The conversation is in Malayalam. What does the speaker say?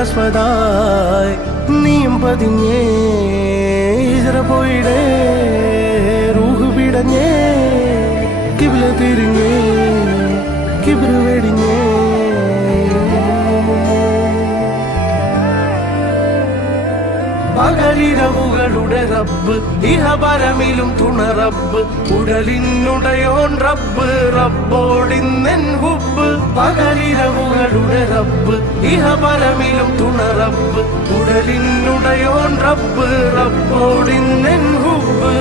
അസ്വദായി നീയും പതിഞ്ഞേ ഇസ്ര പോയിടേ റൂഹ് പിടഞ്ഞേ കിബില തിരിഞ്ഞേ കിബിറ് വെടിഞ്ഞേ പകലിരവുകളുടെ റബ്ബ് ഇഹപരമിലും തുണ റബ്ബ് ഉടലിനുടയോൻ റബ്ബ് റബ്ബോടിന്നെൻ ഹുബ്ബ് പകലിരവുകളുടെ റബ്ബ് ഇഹപരമിലും തുണ റബ്ബ് ഉടലിനുടയോൻ റബ്ബ് റബ്ബോടിന്നെൻ ഹുബ്ബ്